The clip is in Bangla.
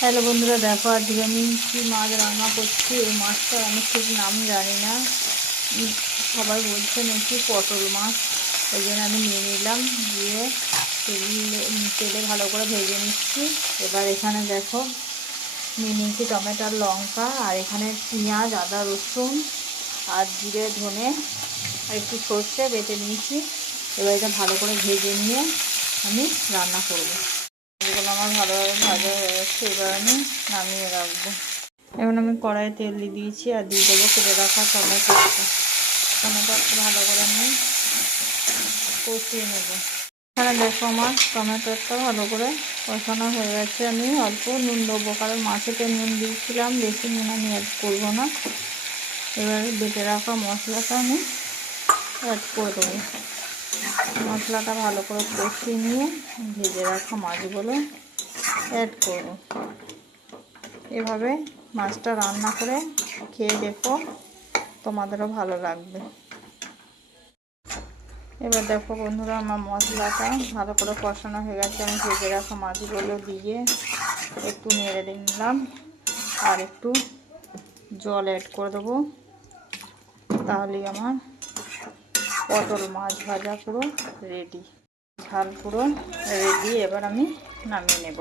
হ্যালো বন্ধুরা, দেখো আজকে আমি কী মাছ রান্না করছি। এই মাছটার আমি ঠিক নাম জানি না। সবাই বলছে নাকি পটল মাছ। ওই জন্য আমি নিয়ে নিলাম, দিয়ে তেলে ভালো করে ভেজে নিচ্ছি। এবার এখানে দেখো নিয়ে নিয়েছি টমেটো আর লঙ্কা, আর এখানে পেঁয়াজ, আদা, রসুন আর জিরে, ধনে আর একটু সর্ষে বেটে নিয়েছি। এবার এটা ভালো করে ভেজে নিয়ে আমি রান্না করব। এগুলো আমার ভালোভাবে ভাজা হয়ে গেছে, এবার আমি নামিয়ে রাখবো। এখন আমি কড়াইয়ে তেল দিয়ে দিয়েছি আর দিয়ে দেবো কেটে রাখা টমেটোটা। টমেটো ভালো করে আমি কষিয়ে নেব। এখানে দেখো আমার টমেটোটা ভালো করে কষানো হয়ে গেছে। আমি অল্প নুন দেবো, কারণ মাছেতে নুন দিয়েছিলাম, বেশি নুন আমি অ্যাড করবো না। এবার বেটে রাখা মশলাটা আমি অ্যাড করে দেবো। মশলাটা ভালো করে কষিয়ে নিয়ে ভেজে রাখা মাছগুলো অ্যাড করব। এভাবে মাছটা রান্না করে খেয়ে দেখো, তোমাদেরও ভালো লাগবে। এবার দেখো বন্ধুরা, আমার মশলাটা ভালো করে কষানো হয়ে গেছে। আমি ভেজে রাখা মাছগুলো দিয়ে একটু নেড়ে নিলাম আর একটু জল অ্যাড করে দেবো। তাহলেই আমার পটল মাছ ভাজা পুরো রেডি, ঝাল পুরো রেডি। এবার আমি নামিয়ে নেব।